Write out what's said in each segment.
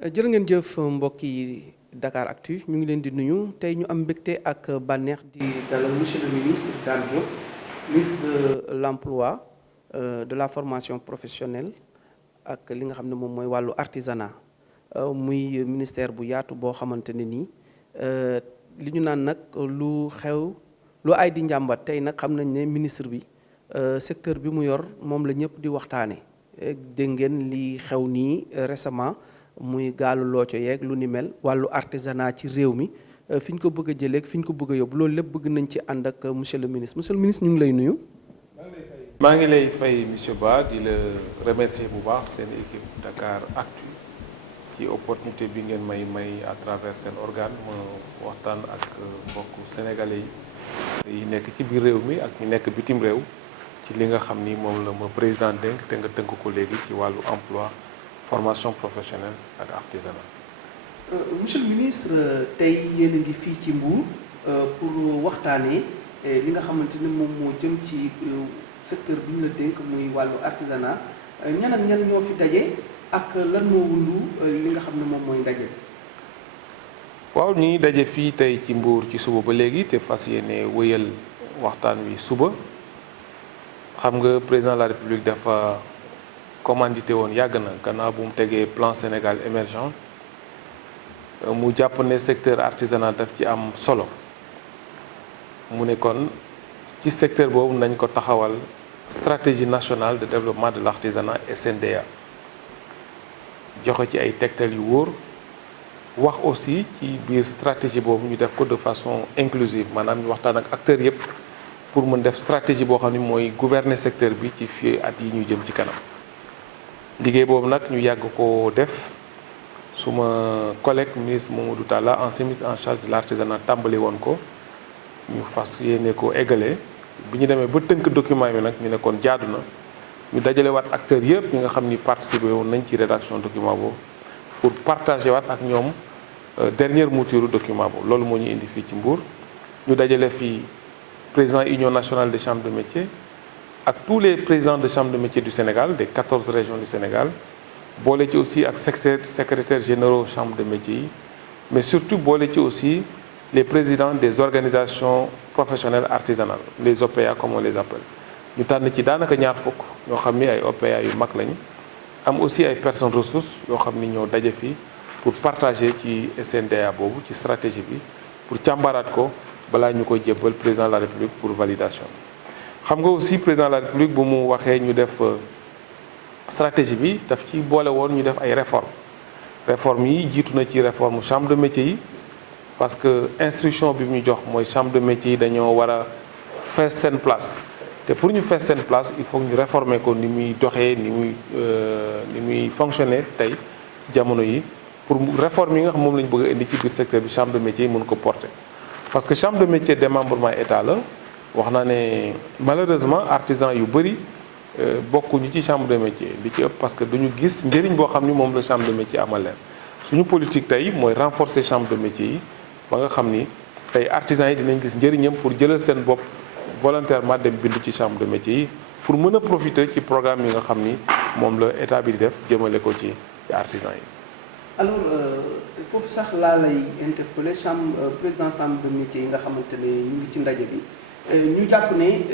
jërë ngeen jëf mbokk yi Dakaractu ñu ngi leen di nuyu tey ñu am mbégte ak bànneex di dalal monsieur le ministre Dame Diop ministre de l'emploi de la formation professionnelle ak li nga xam ne moom mooy wàllu artisanat muy ministère bu yaatu boo xamante ne nii li ñu naan nag lu xew lu ay di njàmbat tey nag xam nañ ne ministre bi secteur bi mu yor moom la ñëpp di waxtaane dégg ngeen li xew nii récemment muy gaalu looco yeeg lu ni mel wàllu artisanat ci réew mi fi ñu ko bëgg a jëlee fi ñu ko bëgg a yóbbu loolu lépp bëgg nañ ci ànd ak monsieur le ministre ñu ngi lay nuyu. maa ngi lay fay monsieur Ba di la remercier bu baax seen équipe Dakaractu ci opportunité bi ngeen may à travers seen organe ma waxtaan ak mbokku sénégalais yi nekk ci biir réew mi ak ñi nekk bitim réew ci li nga xam ni moom la ma président dénk te nga tënk ko léegi ci wàllu emploi formation professionnelle ak artisanat. monsieur le ministre tey yéen a ngi fii ci Mbour pour waxtaanee li nga xamante ne moom moo jëm ci secteur bi ñu la dénk muy wàllu artisanat ñan ak ñan ñoo fi daje ak lan moo wundu li nga xam ne moom mooy ndaje. waaw ñu ngi daje fii tey ci Mbour ci suba ba léegi te fas yéene wëyal waxtaan wi suba xam nga président de la République dafa commandité woon yàgg na gannaaw bu mu tegee plan Sénégal émergent mu jàpp ne secteur artisanat daf ci am solo mu ne kon ci secteur boobu nañ ko taxawal stratégie nationale de développement de l'artisanat SNDA joxe ci ay tegtal yu wóor wax aussi ci biir stratégie boobu ñu def ko de façon inclusive maanaam ñu waxtaan ak acteurs yëpp pour mën def stratégie boo xam ne mooy gouverner secteur bi ci fii at yi ñu jëm ci kanam liggéey boobu nag ñu yàgg ko def suma collègue ministre Mamadou Talla ancien ministre en charge de l'artisanat tàmbali woon ko ñu fas yéene ko égale bi ñu demee ba tënk document bi nag ñu ne kon jaadu na ñu dajale waat acteurs yëpp ñi nga xam ni participé woon nañ ci rédaction document boobu pour partager waat ak ñoom dernière mouture document boobu loolu moo ñu indi fii ci Mbour ñu dajale fii président union nationale des chambres de métiers ak tous les présidents de chambres de métiers du Sénégal des 14 régions du Sénégal boole ci aussi ak secrétaires généraux chambres de métiers yi mais surtout boole ci aussi les présidents des organisations professionnelles artisanales les OPA comme on les appelle ñu tànn ci daanaka ñaar fukk ñoo xam ni ay OPA yu mag lañu am aussi ay personnes ressources yoo xam ni ñoo daje fii pour partager ci SNDA boobu ci stratégie bi pour càmbaraat ko balaa ñu koy jébbal président de la République pour validation xam nga aussi président de la République bu mu waxee ñu def stratégie bi daf ci boole woon ñu def ay réformes yi jiitu na ci réforme chambre de métiers yi parce que instruction bi mu ñu jox mooy chambre de métiers yi dañoo war a fees seen place te pour ñu fees seen place il faut ñu réformer ko ni muy doxee ni muy fonctionner tey ci jamono yi pour réforme yi nga xam moom la ñu bëgg a indi ci biir secteur bi chambre de métiers yi mën ko porter parce que chambre de métiers démembrement état la wax naa ne malheureusement artisan yu bëri bokkuñu ci chambre de métier li ci ëpp parce que duñu gis njëriñ boo xam ni moom la chambre de métier amal leen suñu politique tey mooy renforcer chambre de métier yi ba nga xam ni tey artisans yi dinañ gis njëriñam pour jëlal seen bopp volontairement dem bindu ci chambre de métier yi pour mën a profiter ci programme yi nga xam ni moom la état bi di def jëmale ko ci artisans yi. alors foofu sax laa lay interpeller président chambre de métier yi nga xamante ne ñu ngi ci ndaje bi ñu jàpp ne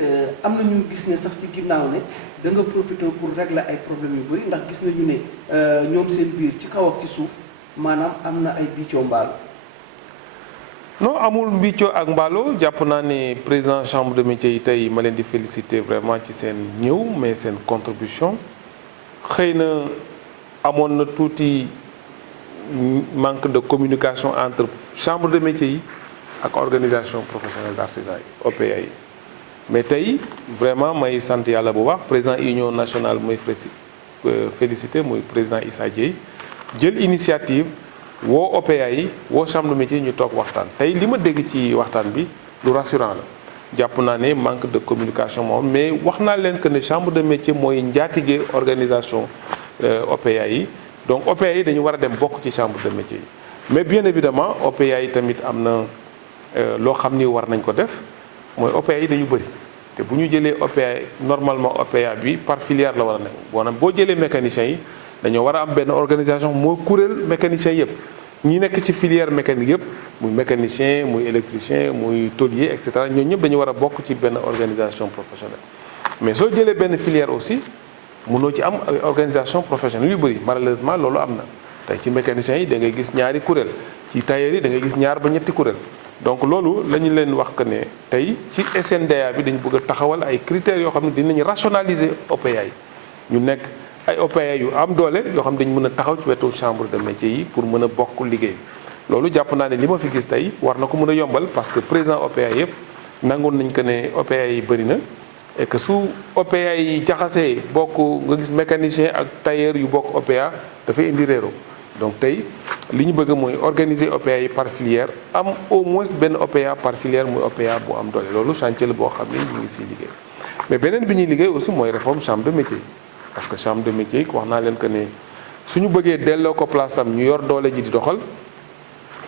am na ñu gis ne sax ci ginnaaw ne da nga profiter pour régler ay problèmes yu bëri ndax gis nañu ne ñoom seen biir ci kaw ak ci suuf maanaam am na ay biccoo mbaal. non amul mbiccoo ak mbaalo jàpp naa ne président chambre de métier yi tey ma leen di féliciter vraiment ci seen ñëw mais seen contribution xëy na amoon na tuuti manque de communication entre chambre de métier yi ak organisation professionnelle d'artisans yi OPA yi mais tey vraiment may sant yàlla bu baax président union nationale mooy féliciter mooy président Issa Dieye jël initiative woo OPA yi woo chambre de métier ñu toog waxtaan tey li ma dégg ci waxtaan bi lu rassurant la jàpp naa ne manque de communication moom mais wax naa leen que ne chambre de métier mooy njaatige organisation OPA yi donc OPA yi dañu war a dem bokk ci chambre de métier yi mais bien évidemment OPA yi tamit am na loo xam ni war nañ ko def mooy OPA yi dañu bëri te bu ñu jëlee OPA normalement OPA bi par filière la war a nekk boo jëlee mécaniciens yi dañoo war a am benn organisation moo kuréel mécanicien yëpp ñi nekk ci filière mécanique yëpp muy mécanicien muy électricien muy tôlier et cetera ñooñu ñëpp dañu war a bokk ci benn organisation professionnelle. mais soo jëlee benn filière aussi mënoo ci am organisation professionnelle yu bëri malheureusement loolu am na tey ci mécaniciens yi da ngay gis ñaari kuréel ci tailleurs yi da ngay gis ñaar ba ñetti kuréel. donc loolu la ñu leen wax que ne tey ci SNDA bi dañu bëgg a taxawal ay critères yoo xam ne dinañ rationaliser OPA yi ñu nekk ay OPA yu am doole yoo xam ne dañu mën a taxaw ci wetu chambre de métier yi pour mën a bokk liggéey loolu jàpp naa ne li ma fi gis tey war na ko mën a yombal parce que président OPA yëpp nangoon nañ que ne OPA yi bëri na et que su OPA yi jaxasee bokk nga gis mécanicien ak tailleur yu bokk OPA dafay indi réero donc tey li ñu bëgg mooy organiser OPA yi par filière am au moins benn OPA par filière muy OPA bu am doole loolu chantier la boo xam ne ñu ngi siy liggéey mais beneen bi ñuy liggéey aussi mooy réforme chambre de métier parce que chambre de métier yi wax naa leen que ne suñu bëggee delloo ko place am ñu yor doole ji di doxal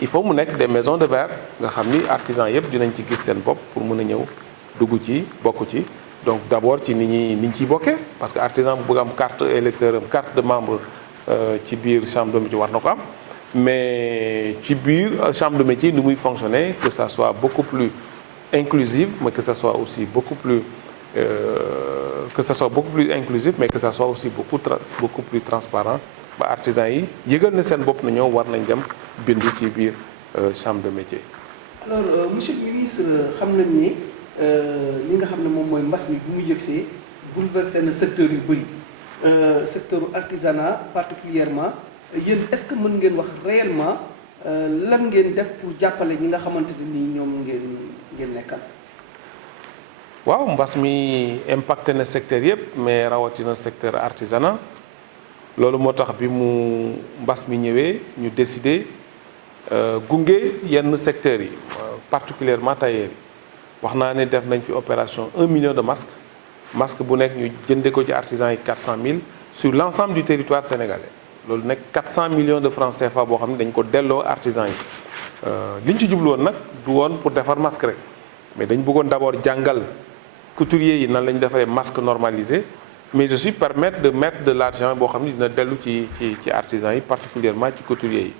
il faut mu nekk des maisons de verre nga xam ni artisans yëpp dinañ ci gis seen bopp pour mën a ñëw dugg ci bokk ci donc d' abord ci ni ñu ciy bokkee parce que artisan bu bëgg am carte électeur am carte de membre ci biir chambre de métier war na ko am mais ci biir chambre de métier ni muy fonctionner que ça soit beaucoup plus inclusive mais que ça soit aussi beaucoup plus inclusif mais que ça soit aussi beaucoup plus transparent ba artisans yi yëgal na seen bopp na ñoo war nañ dem bindu ci biir chambre de métier. alors monsieur le ministre xam nañ ni li nga xam ne moom mooy mbas mi bu mu yëgsee bouleversé na secteur yu bëri secteur artisanat particulièrement yéen est-ce que mën ngeen wax réellement lan ngeen def pour jàppale ñi nga xamante ne nii ñoom ngeen nekkal. waaw mbas mi impacté na secteur yëpp mais rawatina secteur artisanat loolu moo tax bi mu mbas mi ñëwee ñu décidé gunge yenn secteurs yi particulièrement tailleurs yi wax naa ne def nañ fi opération 1 million de masque bu nekk ñu jënde ko ci artisans yi 400 000 sur l' ensemble du territoire sénégalais loolu nekk 400 millions de francs CFA boo xam ne dañ ko delloo artisans yi li ñu ci jublu woon nag du woon pour defar masque rek mais dañ bëggoon d' abord jàngal couturiers yi nan la ñu defaree masque normalisé mais aussi permettre de mettre de l' argent boo xam ne dina dellu ci artisans yi particulièrement ci couturiers yi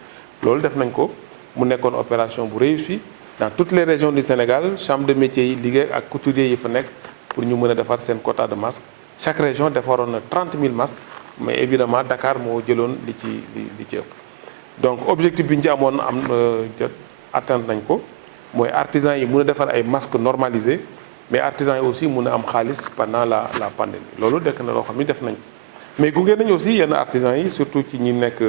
loolu def nañ ko mu nekkoon opération bu réussie dans toutes les régions du Sénégal chambre de métier yi liggéey ak couturiers yi fa nekk pour ñu mën a defar seen quota de masque chaque région defaroon na 30 000 masques mais évidemment Dakar moo jëloon li ci ëpp donc objectif bi ñu ci amoon jot atteindre nañ ko mooy artisans yi mën a defar ay masques normalisés mais artisans yi aussi mën a am xaalis pendant la pandémie loolu dekk na loo xam ni def nañ mais gunge nañu aussi yenn artisans yi surtout ci ñi nekk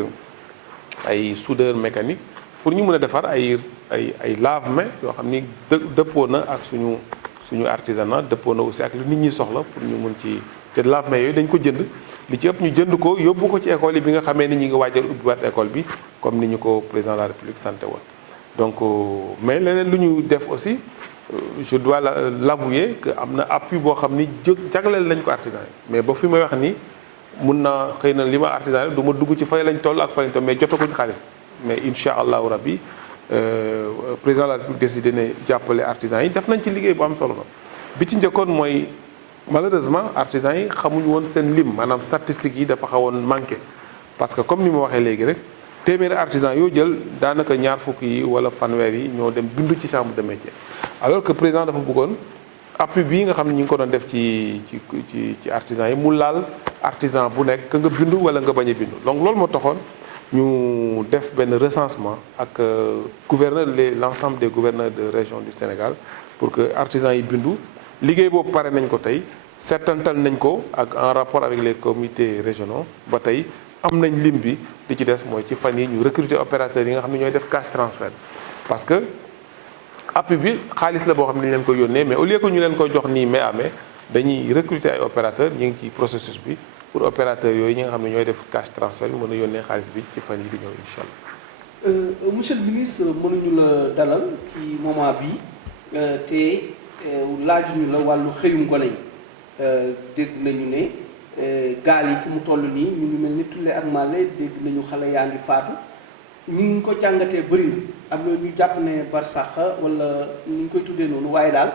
ay soudeur mécanique pour ñu mën a defar ay lave-mains yoo xam ni dëppoo na ak suñu artisanat dëppoo na aussi ak li nit ñi soxla pour ñu mun ci te lave-mains yooyu dañ ko jënd li ci ëpp ñu jënd ko yóbbu ko ci école yi bi nga xamee ni ñi ngi waajal ubbiwaat école bi comme ni ñu ko président de la République santé woon donc mais leneen lu ñu def aussi je dois l'avouer que am na appui boo xam ni jagleel lañ ko artisan yi mais ba fi may wax ni mun na xëy na li ma artisan yi du ma dugg ci fay lañ toll ak fay lañ toll mais jotaguñ xaalis mais incha allahu rabbi président de la République décidé ne jàppale artisans yi def nañ ci liggéey bu am solo la bi ci njëkkoon mooy malheureusement artisans yi xamuñu woon seen lim maanaam statistiques yi dafa xawoon manqué parce que comme ni ma waxee léegi rek téeméeri artisan yoo jël daanaka ñaar fukk yi wala fanweer yi ñoo dem bindu ci chambre de métier alors que président dafa bëggoon appui bii nga xam ne ñu ngi ko doon def ci artisans yi mu laal artisan bu nekk que nga bindu wala nga bañ a bindu donc loolu moo taxoon ñu def benn recensement ak gouverneur l'ensemble des gouverneurs de région du Sénégal pour que artisans yi bindu liggéey boobu pare nañ ko tey settantal nañ ko ak en rapport avec les comités régionaux ba tey am nañ lim bi li ci des mooy ci fan yi ñu recruter opérateurs yi nga xam ne ñooy def cash transfert parce que appui bi xaalis la boo xam ne dañ leen koy yónnee mais au lieu que ñu leen koy jox nii mai à mai dañuy recruter ay opérateurs ñu ngi ci processus bi pour opérateurs yooyu ñi nga xam ne ñooy def cash transfert bi mën a yónnee xaalis bi ci fan yi di ñëw incha allah. monsieur le ministre mënuñu la dalal ci moment bi te laajuñu la wàllu xëyum gone yi dégg nañu ne gaal yi fu mu toll nii ñu ngi mel ni Tulle ak Màlle dégg nañu xale yaa ngi faatu ñu ngi ko jàngatee bëri am na ñu jàpp ne barsax wala ni ñu koy tuddee noonu waaye daal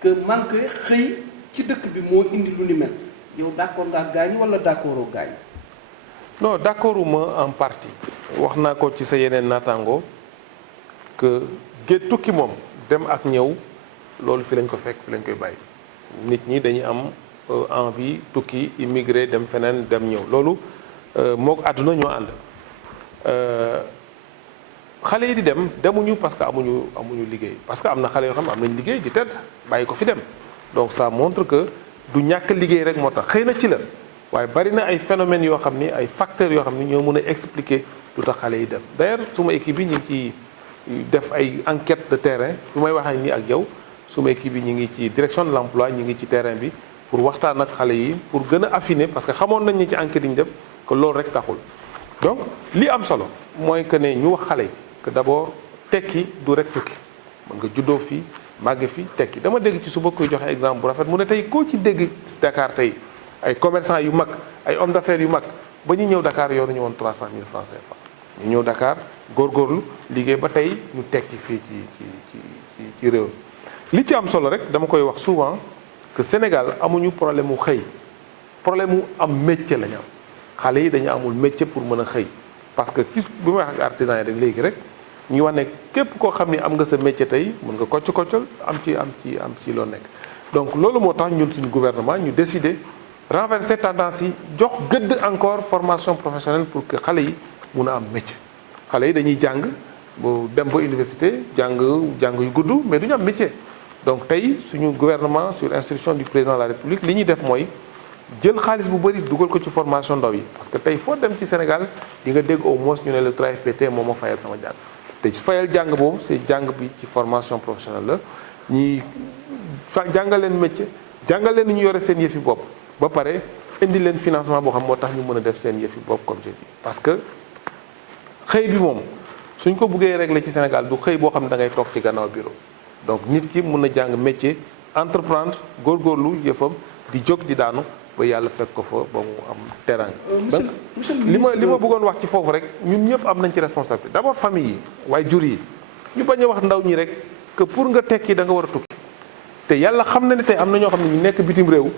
que manque xëy ci dëkk bi moo indi lu ni mel yow d'accord nga ak gaañ wala d'accordoo gaañ. non d'accorduma en partie wax naa ko ci sa yeneen naataango que tukki moom dem ak ñëw loolu fi lañ ko fekk fi lañ koy bàyyi nit ñi dañuy am envie tukki immigré dem feneen dem ñëw loolu mook àdduna ñoo ànd xale yi di dem demuñu parce que amuñu liggéey parce que am na xale yoo xam ne am nañ liggéey di tedd bàyyi ko fi dem donc ça montre que du ñàkk liggéey rek moo tax xëy na ci la waaye bari na ay phénomènes yoo xam ni ay facteurs yoo xam ni ñoo mën a expliquer lu tax xale yi dem d'ailleurs suma équipe bi ñu ngi ci def ay enquête de terrain bu may waxee nii ak yow suma équipe bi ñu ngi ci direction de l'emploi ñu ngi ci terrain bi pour waxtaan ak xale yi pour gën a affiner parce que xamoon nañ ni ci enquête yi ñu def que loolu rek taxul donc li am solo mooy que ne ñu wax xale yi que d'abord tekki du rek tukki mën nga juddoo fii màgge fi tekki dama dégg ci suba koy joxe exemple bu rafet mu ne tey koo ci dégg Dakar tey ay commerçants yu mag ay hommes d'affaires yu mag ba ñu ñëw Dakar yoruñu woon 300 000 francs CFA ñu ñëw Dakar góorgóorlu liggéey ba tey ñu tekki fii ci réew li ci am solo rek dama koy wax souvent que Sénégal amuñu problème mu xëy problème mu am métier la ñu am xale yi dañu amul métier pour mën a xëy parce que ci bi may wax ak artisans yi rek léegi rek ñu wax ne képp koo xam ni am nga sa métier tey mën nga kocc-koccal am ci loo nekk donc loolu moo tax ñun suñu gouvernement ñu décider renverser tendance yi jox gëdd encore formation professionnelle pour que xale yi mun a am métier xale yi dañuy jàng bu dem ba université jàng yu gudd mais du ñu am métier donc tey suñu gouvernement sur instruction du président de la République li ñuy def mooy jël xaalis bu bëri dugal ko ci formation ndaw yi parce que tey foo dem ci Sénégal di nga dégg au moins ñu ne le 3FPT moo ma fayal sama jàng te ci fayal jàng boobu c'est jàng bi ci formation professionnelle la ñuy jàngal leen métier jàngal leen ni ñu yore seen yëfi bopp ba pare indi leen financement boo xam moo tax ñu mën a def seen yëfi bopp comme je dis parce que xëy bi moom suñ ko buggee régler ci Sénégal du xëy boo xam ne da ngay toog ci gannaaw bureau donc nit ki mën na jàng métier entreprendre góorgóorlu yëfam di jóg di daanu ba yàlla fekk ko fa ba mu am terrain. monsieur le li ministre ma bëggoon wax ci foofu rek ñun ñëpp am nañ ci responsabilité d'abord famille yi waaye jur yi ñu bañ a wax ndaw ñi rek que pour nga tekki da nga war a tukki te yàlla xam na ne tey am na ñoo xam ne ñu nekk bitim réew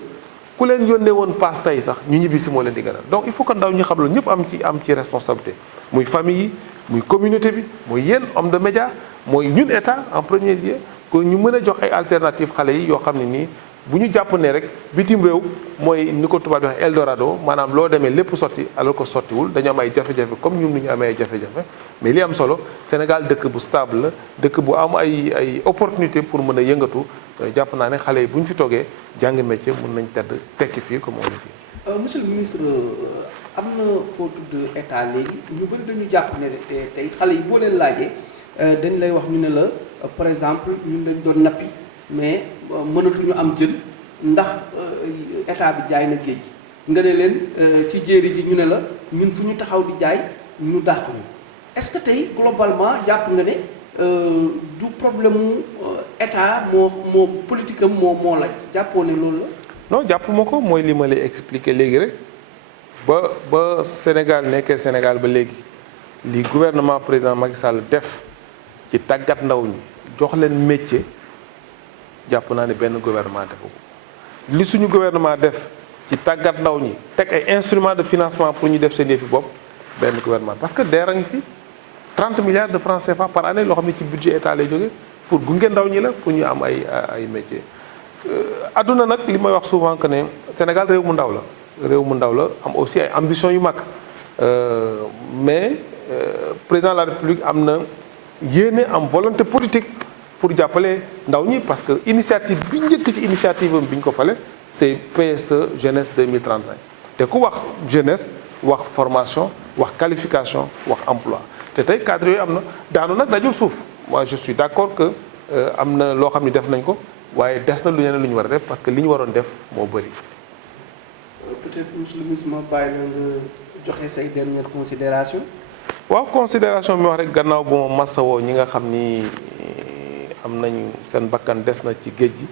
ku leen yónnee woon paas tey sax ñu ñibbi si moo leen di gënal donc il faut que ndaw ñi xam loolu ñëpp am ci responsabilité muy famille yi muy communauté bi muy yéen homme de média mooy ñun état en premier lieu que ñu mën a jox ay alternatives xale yi yoo xam ne nii bu ñu jàpp ne rek bitim réew mooy ni ko tubaab di wax Eldorado maanaam loo demee lépp sotti alors que sottiwul dañu am ay jafe-jafe comme ñun ni ñu amee ay jafe-jafe mais li am solo Sénégal dëkk bu stable la dëkk bu am ay opportunité pour mën a yëngatu jàpp naa ne xale yi bu ñu fi toogee jàng métier mën nañ tedd tekki fii comme on dit. monsieur le ministre am na foo tudd état léegi ñu bëri dañu jàpp ne tey xale yi boo leen laajee dañ lay wax ñu ne la par exemple ñun dañ doon nappi mais mënatuñu am jën ndax état bi jaay na géej gi nga ne leen ci jéeri ji ñu ne la ñun fu ñu taxaw di jaay ñu dàq ñu est-ce que tey globalement jàpp nga ne du problème mu état moo politique am moo laaj jàppoo ne loolu la. non jàppuma ko mooy li ma lay expliquer léegi rek ba Sénégal nekkee Sénégal ba léegi li gouvernement président Macky Sall def ci tàggat ndaw ñi jox leen métier. jàpp naa ne benn gouvernement defu ko li suñu gouvernement def ci tàggat ndaw ñi teg ay instruments de financement pour ñu def seen yëfi bopp benn gouvernement parce que DER a ngi fi 30 milliards de francs CFA par année loo xam ne ci budget état lay jóge pour gunge ndaw ñi la pour ñu am ay métiers. adduna nag li may wax souvent que ne Sénégal réew mu ndaw la am aussi ay ambition yu mag mais président de la République am na yéene am volonté politique. pour jàppale ndaw ñi parce que initiative bi njëkk ci initiative am bi ñu ko fale c'est PSE jeunesse 2035 te ku wax jeunesse wax formation wax qualification wax emploi te tey cadre yooyu am na daanu nag dajul suuf moi je suis d'accord que am na loo xam ne def nañ ko waaye des na lu ñeneen lu ñu war a def parce que li ñu waroon def moo bëri. peut-être monsieur le ministre ma bàyyi la nga joxe say dernière considération. waaw considération bi wax rek gannaaw bu ma masawoo ñi nga xam ni am nañu seen bakkan des na ci géej gi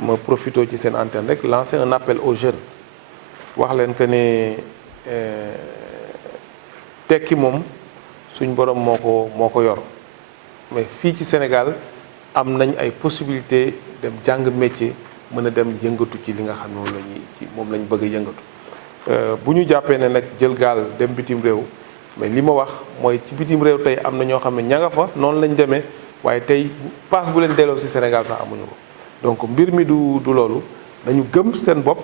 ma profité ci seen antenne rek lancer un appel aux jeunes wax leen que ne tekki moom suñ borom moo ko yor mais fii ci Sénégal am nañ ay possibilités dem jàng métier mën a dem yëngatu ci li nga xam ne moom lañ bëgg a yëngatu bu ñu jàppee ne nag jël gaal dem bitim réew mais li ma wax mooy ci bitim réew tey am na ñoo xam ne ña nga fa noonu lañ demee waaye tey paas bu leen delloo si Sénégal sax amuñu ko donc mbir mi du loolu dañu gëm seen bopp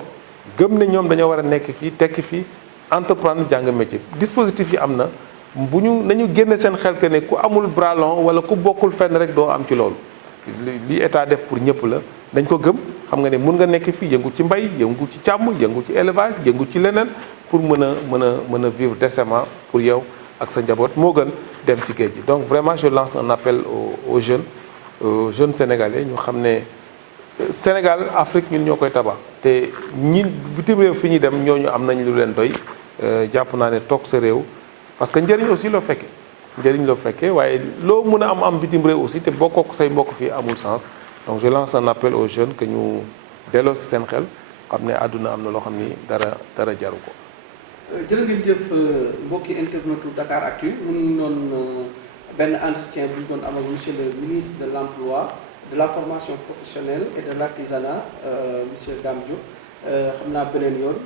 gëm ne ñoom dañoo war a nekk fii tekki fii entreprendre jàng métier dispositif yi am na bu ñu nañu génne seen xel que ne ku amul bras long wala ku bokkul fenn rek doo am ci loolu li état def pour ñëpp la dañ ko gëm xam nga ne mun nga nekk fii yëngu ci mbay yëngu ci càmm yëngu ci élevage yëngu ci leneen pour mën a vivre décemment pour yow ak sa njaboot moo gën dem ci géej gi donc vraiment je lance un appel aux jeunes sénégalais ñu xam ne Sénégal Afrique ñun ñoo koy tabax te ñi bitim réew fi ñuy dem ñooñu am nañ lu leen doy jàpp naa ne toog sa réew parce que njëriñ aussi loo fekkee njëriñ loo fekkee waaye loo mën a am bitim réew aussi te bokkoo ko say mbokk fii amul sens donc je lance un appel aux jeunes que ñu delloo si seen xel xam ne àdduna am na loo xam ni dara jaru ko. jërë ngeen jëf mbokki internetu Dakaractu mun noonu benn entretien bu ñu doon am ak monsieur le ministre de l'emploi de la formation professionnelle et de l'artisanat monsieur Dame Diop xam naa beneen yoon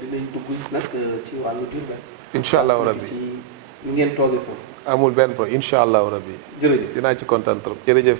dinañ dugg nag ci wàllu Diourbel. incha allahu rabbi ci ni ngeen toogee foofu. amul benn problème incha allahu rabbi. jërëjëf dinaa ci kontaan trop jërëjëf.